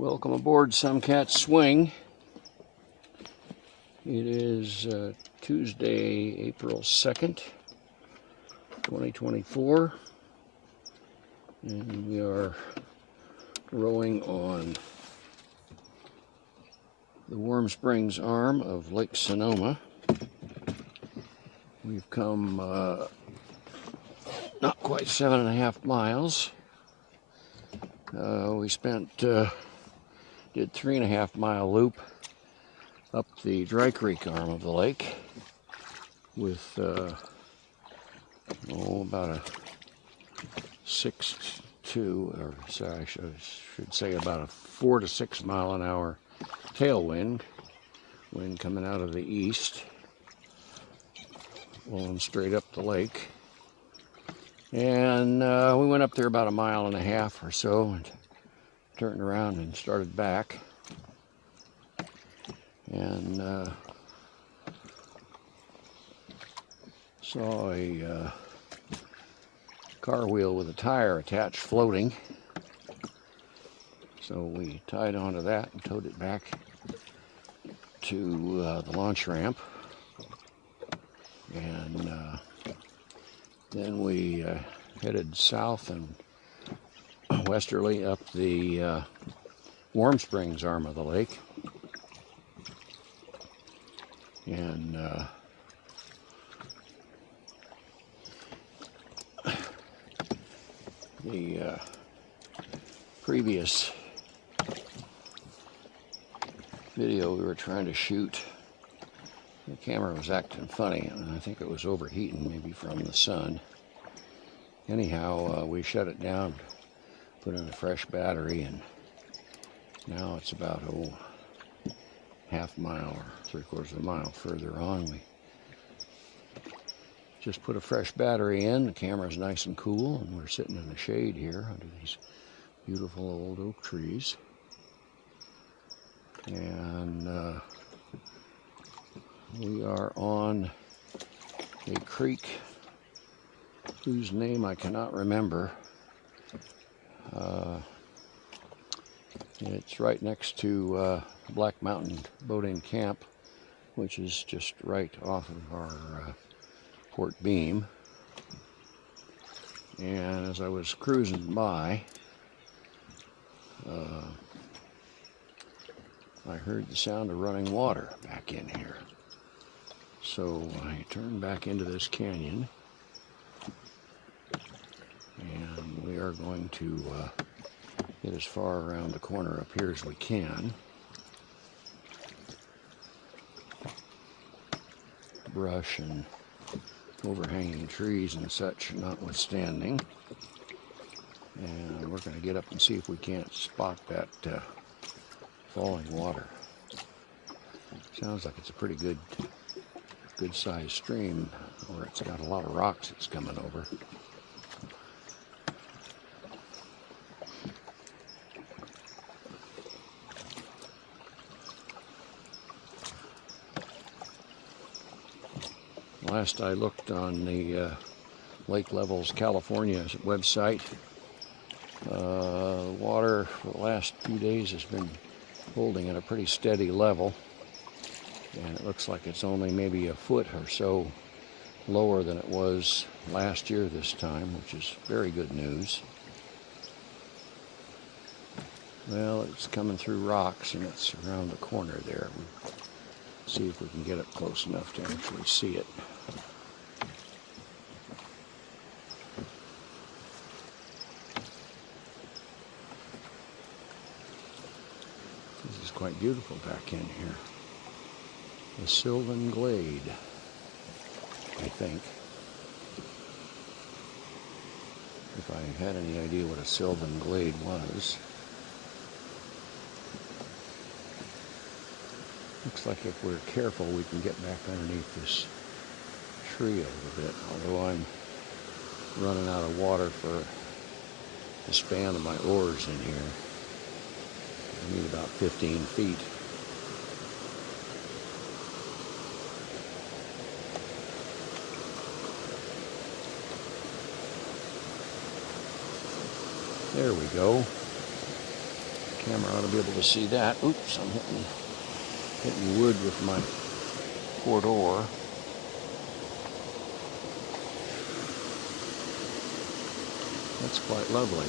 Welcome aboard Some Cat Swing. It is Tuesday, April 2nd, 2024, and we are rowing on the Warm Springs arm of Lake Sonoma. We've come not quite 7.5 miles. We did 3.5 mile loop up the Dry Creek arm of the lake with about a I should say about a 4 to 6 mile an hour tailwind, wind coming out of the east, blowing straight up the lake. And we went up there about 1.5 miles or so and turned around and started back. And saw a car wheel with a tire attached floating. So we tied onto that and towed it back to the launch ramp. And then we headed south and westerly up the Warm Springs arm of the lake. And the previous video we were trying to shoot, the camera was acting funny, and I think it was overheating, maybe from the sun. Anyhow, we shut it down, put in a fresh battery, and now it's about half mile or 3/4 of a mile further on. We just put a fresh battery in. The camera's nice and cool, and we're sitting in the shade here under these beautiful old oak trees. And we are on a creek whose name I cannot remember. It's right next to Black Mountain Boating Camp, which is just right off of our port beam. And as I was cruising by, I heard the sound of running water back in here. So I turned back into this canyon, and we are going to get as far around the corner up here as we can. Brush and overhanging trees and such notwithstanding. And we're going to get up and see if we can't spot that falling water. Sounds like it's a pretty good sized stream, or it's got a lot of rocks it's coming over. Last I looked on the Lake Levels California website, water for the last few days has been holding at a pretty steady level, and it looks like it's only maybe a foot or so lower than it was last year this time, which is very good news. Well, it's coming through rocks, and it's around the corner there. We'll see if we can get up close enough to actually see it. This is quite beautiful back in here. The Sylvan Glade, I think. If I had any idea what a Sylvan Glade was. Looks like if we're careful, we can get back underneath this tree a little bit, although I'm running out of water for the span of my oars in here. I need about 15 feet. There we go. Camera ought to be able to see that. Oops, I'm hitting wood with my port oar. That's quite lovely.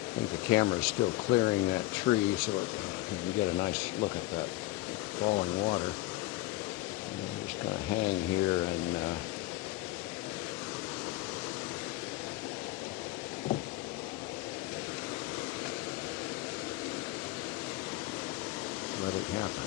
I think the camera is still clearing that tree so you can get a nice look at that falling water. And just kind of hang here and let it happen.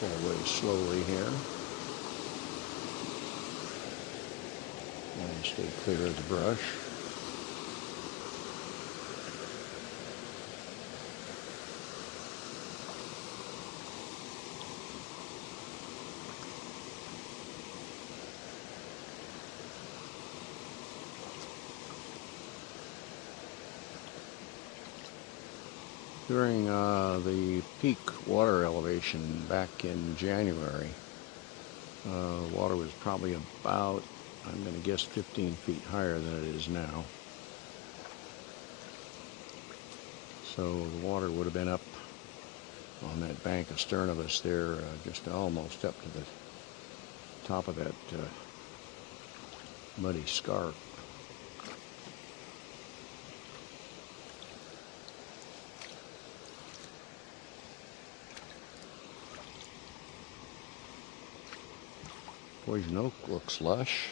Pull away slowly here. And stay clear of the brush. During the peak water elevation back in January, water was probably about, I'm going to guess, 15 feet higher than it is now. So the water would have been up on that bank astern of us there, just almost up to the top of that muddy scarp. Poison oak looks lush.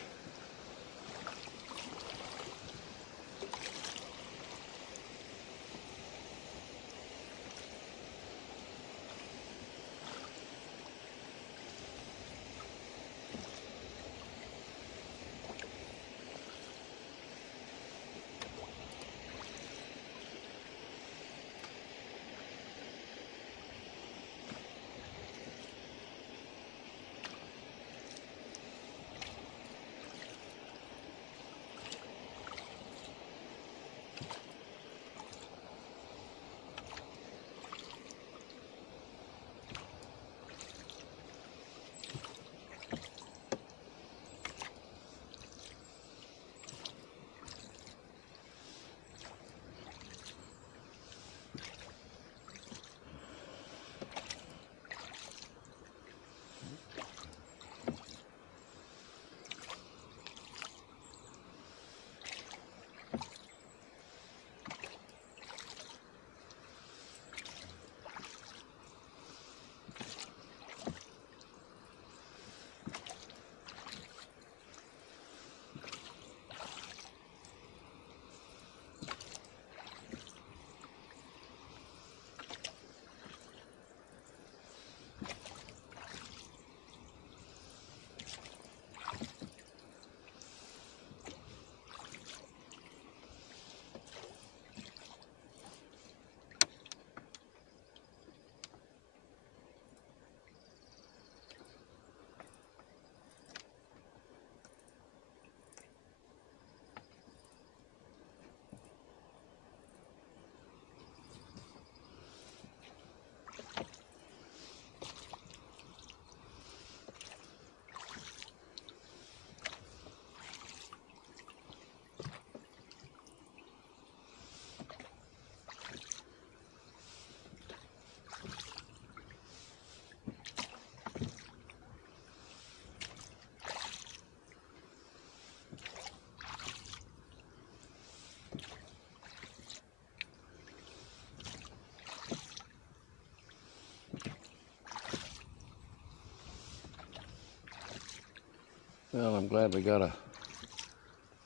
Well, I'm glad we got a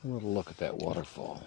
little look at that waterfall.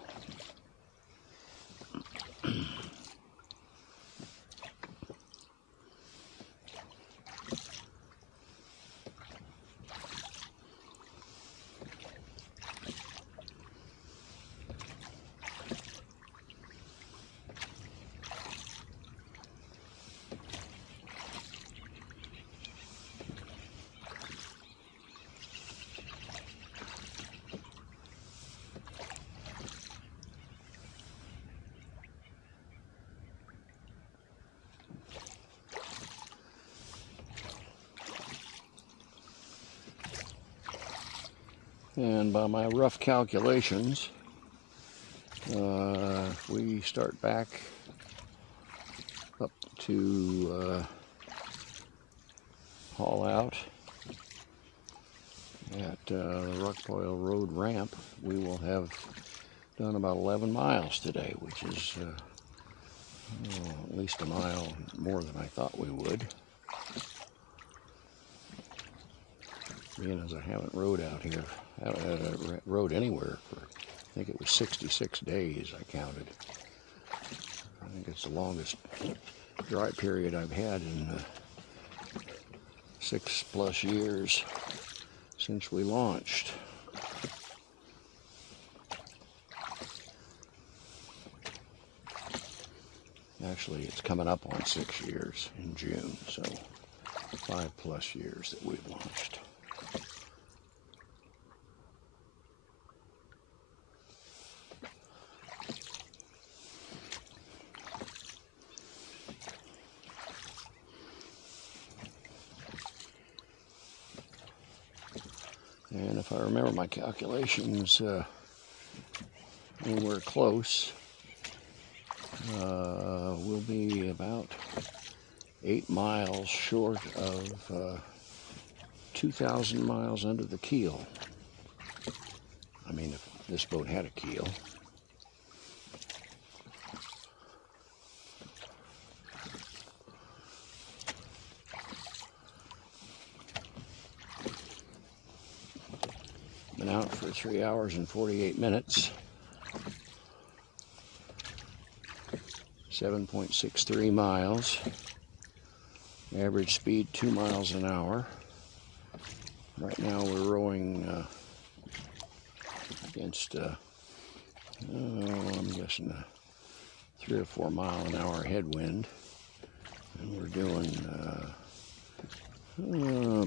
And by my rough calculations, we start back up to haul out at the Rockpile Road ramp, we will have done about 11 miles today, which is at least a mile more than I thought we would. Being as I haven't rode out here, I haven't rode anywhere for, I think it was 66 days I counted. I think it's the longest dry period I've had in 6+ years since we launched. Actually, it's coming up on 6 years in June, so 5+ years that we've launched. And if I remember my calculations, anywhere close, we'll be about 8 miles short of 2,000 miles under the keel. I mean, if this boat had a keel. Been out for 3 hours and 48 minutes. 7.63 miles. Average speed 2 miles an hour. Right now we're rowing against, I'm guessing a 3 or 4 mile an hour headwind. And we're doing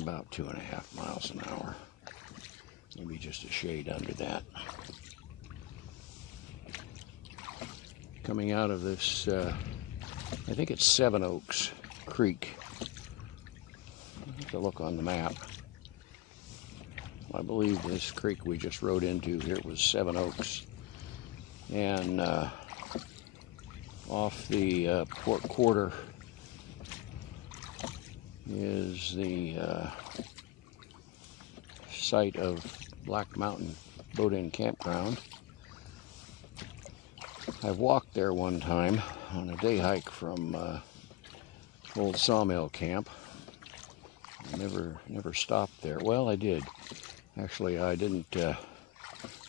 about 2.5 miles an hour. Maybe just a shade under that. Coming out of this, I think it's Seven Oaks Creek. I have to look on the map. I believe this creek we just rode into here was Seven Oaks. And off the port quarter is the site of Black Mountain Boat-In Campground. I've walked there one time on a day hike from old sawmill camp. I never stopped there. Well, I did. Actually, I didn't. I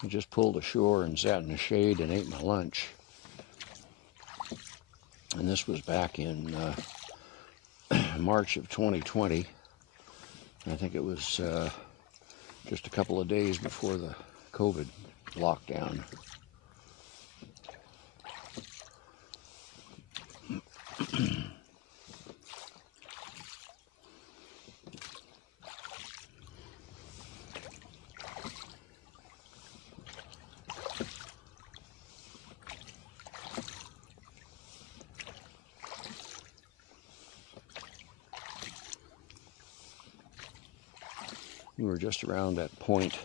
just pulled ashore and sat in the shade and ate my lunch. And this was back in March of 2020. I think it was just a couple of days before the COVID lockdown. We were just around that point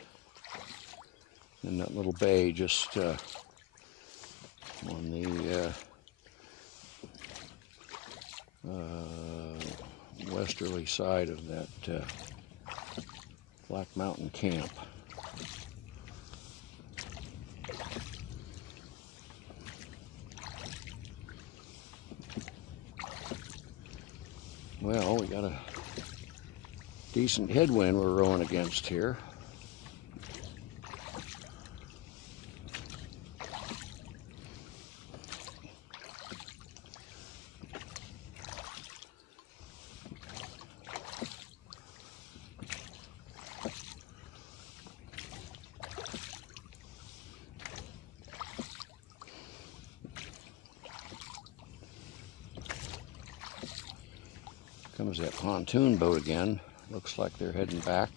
in that little bay, just on the westerly side of that Black Mountain camp. Well, we got a decent headwind we're rowing against here. Comes that pontoon boat again. Looks like they're heading back.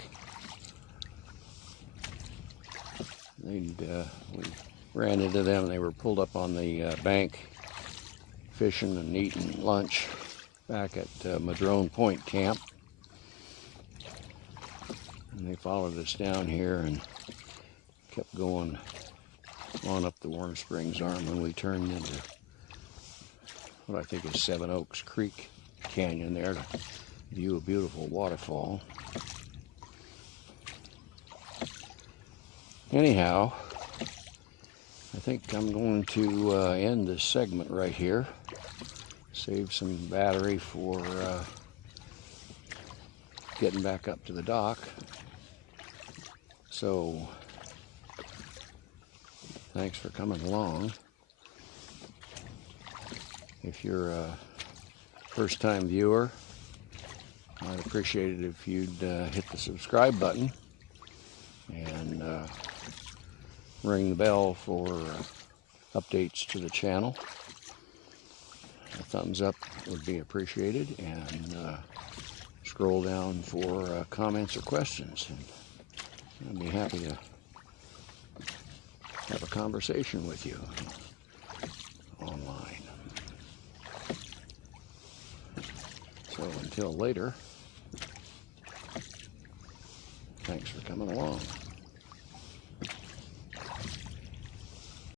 We ran into them. They were pulled up on the bank fishing and eating lunch back at Madrone Point Camp. And they followed us down here and kept going on up the Warm Springs Arm, and we turned into what I think is Seven Oaks Creek Canyon there to view a beautiful waterfall. Anyhow, I think I'm going to end this segment right here. Save some battery for getting back up to the dock. So, thanks for coming along. If you're a first-time viewer, I'd appreciate it if you'd hit the subscribe button and ring the bell for updates to the channel. A thumbs up would be appreciated, and scroll down for comments or questions. And I'd be happy to have a conversation with you online. So until later, thanks for coming along.